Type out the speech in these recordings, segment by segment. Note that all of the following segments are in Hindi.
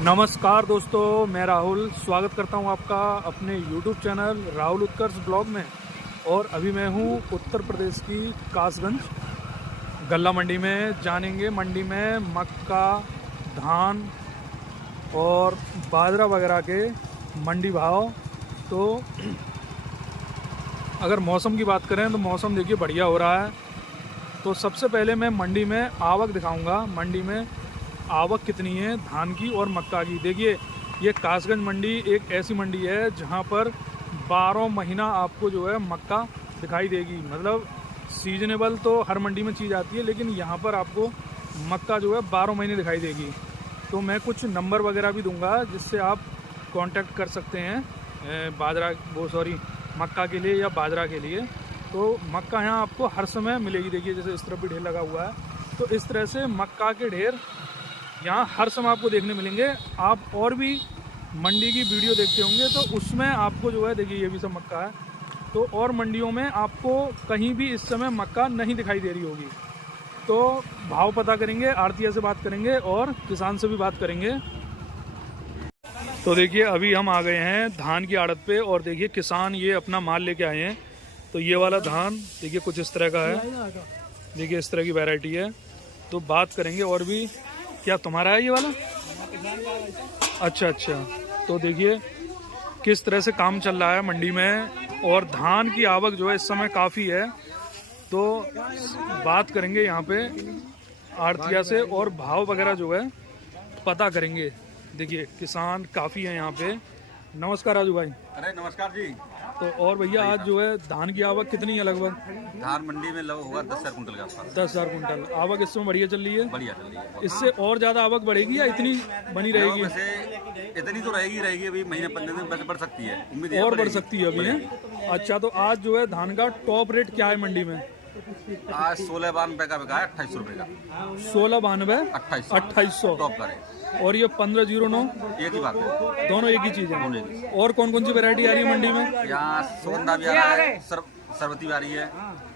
नमस्कार दोस्तों, मैं राहुल स्वागत करता हूं आपका अपने YouTube चैनल राहुल उत्कर्ष ब्लॉग में। और अभी मैं हूं उत्तर प्रदेश की कासगंज गल्ला मंडी में। जानेंगे मंडी में मक्का, धान और बाजरा वगैरह के मंडी भाव। तो अगर मौसम की बात करें तो मौसम देखिए बढ़िया हो रहा है। तो सबसे पहले मैं मंडी में आवक दिखाऊंगा। मंडी में आवक कितनी है धान की और मक्का की। देखिए, ये कासगंज मंडी एक ऐसी मंडी है जहाँ पर 12 महीना आपको जो है मक्का दिखाई देगी। मतलब सीजनेबल तो हर मंडी में चीज़ आती है, लेकिन यहाँ पर आपको मक्का जो है 12 महीने दिखाई देगी। तो मैं कुछ नंबर वगैरह भी दूंगा जिससे आप कांटेक्ट कर सकते हैं मक्का के लिए या बाजरा के लिए। तो मक्का यहाँ आपको हर समय मिलेगी। देखिए, जैसे इस तरफ भी ढेर लगा हुआ है, तो इस तरह से मक्का के ढेर यहाँ हर समय आपको देखने मिलेंगे। आप और भी मंडी की वीडियो देखते होंगे तो उसमें आपको जो है, देखिए ये भी सब मक्का है, तो और मंडियों में आपको कहीं भी इस समय मक्का नहीं दिखाई दे रही होगी। तो भाव पता करेंगे, आड़तिया से बात करेंगे और किसान से भी बात करेंगे। तो देखिए, अभी हम आ गए हैं धान की आड़त पे और देखिए किसान ये अपना माल लेके आए हैं। तो ये वाला धान देखिए कुछ इस तरह का है। देखिए इस तरह की वैरायटी है। तो बात करेंगे और भी। क्या तुम्हारा है ये वाला? अच्छा। तो देखिए किस तरह से काम चल रहा है मंडी में। और धान की आवक जो है इस समय काफ़ी है। तो बात करेंगे यहाँ पे आड़तिया से और भाव वगैरह जो है पता करेंगे। देखिए किसान काफ़ी है यहाँ पे। नमस्कार राजू भाई। अरे नमस्कार जी। तो और भैया आज जो है धान की आवक कितनी है लगभग? धान मंडी में लगभग होगा 10,000 कुंटल के आसपास। 10,000 कुंटल आवक इस समय बढ़िया चल रही है। बढ़िया चल रही है। इससे और ज़्यादा आवक बढ़ेगी या इतनी बनी रहेगी? वैसे इतनी तो रहेगी अभी महीने 15 दिन वैसे बढ़ सकती है। उम्मीद और बढ़ सकती है अभी है। अच्छा, तो आज जो है धान का टॉप रेट क्या है मंडी में? आज 1692 का बिका है, 2800 रुपये का। 1692 2800 टॉप का रेट। और ये 1509 एक ही बात है, दोनों एक ही चीज़ है। और कौन कौन सी वैरायटी आ रही है मंडी में? यहाँ सुगंधा भी आ रहा है, सरबती भी आ रही है।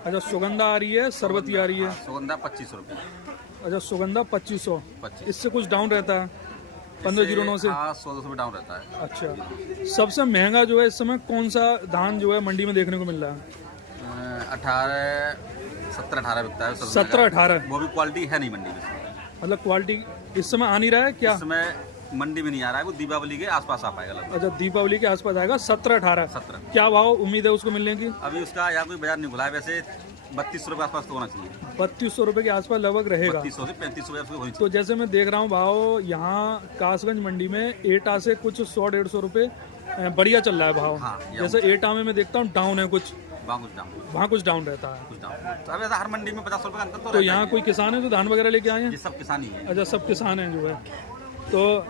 अच्छा, सुगंधा आ रही है, सरबती आ रही है। सुगंधा 2500 रुपये। अच्छा, सुगंधा 2500। इससे कुछ डाउन रहता है 1509 से? 100 रुपये डाउन रहता है। अच्छा, सबसे महंगा जो है इस समय कौन सा धान जो है मंडी में देखने को मिल रहा है? 17-18 बिकता है। 17-18? वो भी क्वालिटी है नहीं मंडी में। मतलब क्वालिटी इस समय आ नहीं रहा है क्या? इस समय मंडी में नहीं आ रहा है, वो दीपावली के आसपास आ पाएगा लगभग। अच्छा, दीपावली के आसपास आएगा। 17-18 क्या भाव उम्मीद है उसको मिलने की? अभी उसका यहाँ कोई बाजार नहीं खुला है। वैसे 3200 रुपये आसपास तो होना चाहिए। 3200 रुपये के आसपास लगभग रहेगा। 3200 से 3500 रुपये होनी चाहिए। तो जैसे मैं देख रहा हूँ भाव यहाँ कासगंज मंडी में एटा से कुछ 100-150 रुपये बढ़िया चल रहा है भाव। हाँ, जैसे एटा में मैं देखता हूँ डाउन है कुछ, वहाँ कुछ डाउन रहता है। कुछ डाउन तो अब ऐसा हर मंडी में 50 रुपये का अंतर तो यहाँ कोई किसान है जो धान वगैरह लेके आए हैं? ये सब किसान ही है। अच्छा, सब किसान हैं जो है। तो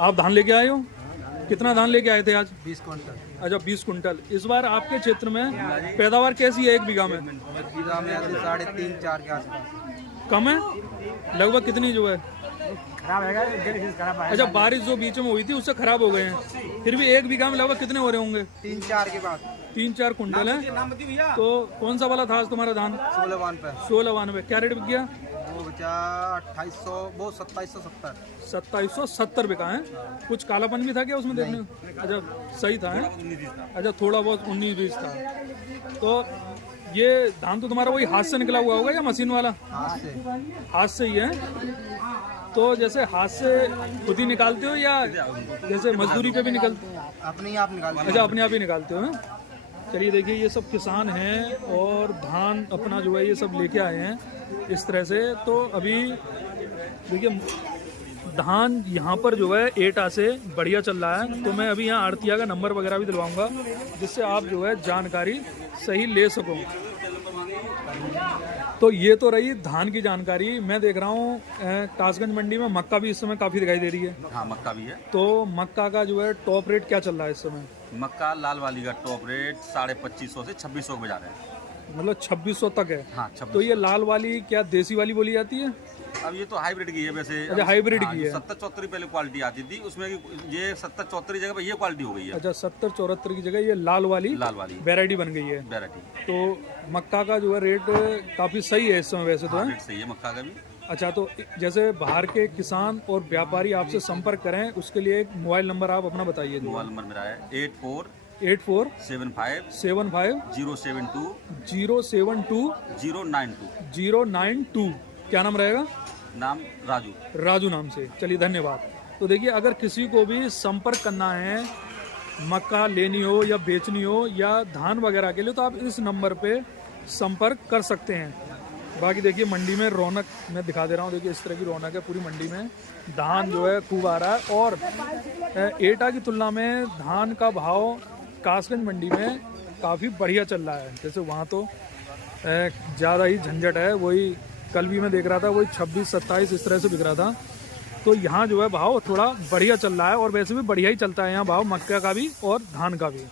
आप धान लेके आए हो? कितना धान लेके आए थे आज? 20 क्विंटल। अच्छा, 20 कुंटल। इस बार आपके क्षेत्र में पैदावार कैसी है एक बीघा में? बीघा में 3.5-4 के आसपास। कम है लगभग? कितनी जो है खराब है? अच्छा, बारिश जो बीच में हुई थी उससे खराब हो गए हैं। फिर भी एक बीघा में लगभग कितने हो रहे होंगे? 3-4 के बाद 3-4 कुंटल है। तो कौन सा वाला था आज तुम्हारा धान? 1692। क्या रेट बिक गया? वो बचा 2800, वो 2770। 2770 बिका है। कुछ कालापन भी था क्या उसमें देखने? अच्छा, सही था है? अच्छा, थोड़ा बहुत 19-20 था। तो ये धान तो तुम्हारा वही हाथ से निकला हुआ होगा या मशीन वाला? हाथ से ही है। तो जैसे हाथ से खुद ही निकालते हो या जैसे मजदूरी पे भी निकलते हो? अपने आप निकालते। अच्छा, अपने आप ही निकालते हो? चलिए, देखिए ये सब किसान हैं और धान अपना जो है ये सब लेके आए हैं इस तरह से। तो अभी देखिए धान यहाँ पर जो है एटा से बढ़िया चल रहा है। तो मैं अभी यहाँ आड़तिया का नंबर वगैरह भी दिलवाऊंगा जिससे आप जो है जानकारी सही ले सको। तो ये तो रही धान की जानकारी। मैं देख रहा हूँ कासगंज मंडी में मक्का भी इस समय काफ़ी दिखाई दे रही है। हाँ, मक्का भी है। तो मक्का का जो है टॉप रेट क्या चल रहा है इस समय? मक्का लाल वाली का टॉप रेट 2550 से 2600 बजा रहे हैं। मतलब 2600 तक है? हाँ, 2600। तो ये लाल वाली क्या देसी वाली बोली जाती है? अब ये तो हाइब्रिड की है वैसे। अच्छा, हाइब्रिड की है। 70-74 पहले क्वालिटी आती थी उसमें, ये 70-74 जगह पे ये क्वालिटी हो गई है। अच्छा, 70-74 की जगह ये लाल वाली वैरायटी बन गई है। वैरायटी तो मक्का का जो है रेट काफ़ी सही है इस समय वैसे तो? रेट सही है मक्का का भी। अच्छा, तो जैसे बाहर के किसान और व्यापारी आपसे संपर्क करें उसके लिए एक मोबाइल नंबर आप अपना बताइए। मोबाइल नंबर मेरा है 8475 75 072 072 092। क्या नाम रहेगा? नाम राजू। राजू नाम से। चलिए धन्यवाद। तो देखिए, अगर किसी को भी संपर्क करना है, मक्का लेनी हो या बेचनी हो या धान वगैरह के लिए, तो आप इस नंबर पे संपर्क कर सकते हैं। बाकी देखिए मंडी में रौनक मैं दिखा दे रहा हूँ। देखिए इस तरह की रौनक है पूरी मंडी में। धान जो है खूब आ रहा है और एटा की तुलना में धान का भाव कासगंज मंडी में काफ़ी बढ़िया चल रहा है। जैसे वहाँ तो ज़्यादा ही झंझट है, वही कल भी मैं देख रहा था, वही 26-27 इस तरह से बिक रहा था। तो यहाँ जो है भाव थोड़ा बढ़िया चल रहा है और वैसे भी बढ़िया ही चलता है यहाँ भाव, मक्का का भी और धान का भी।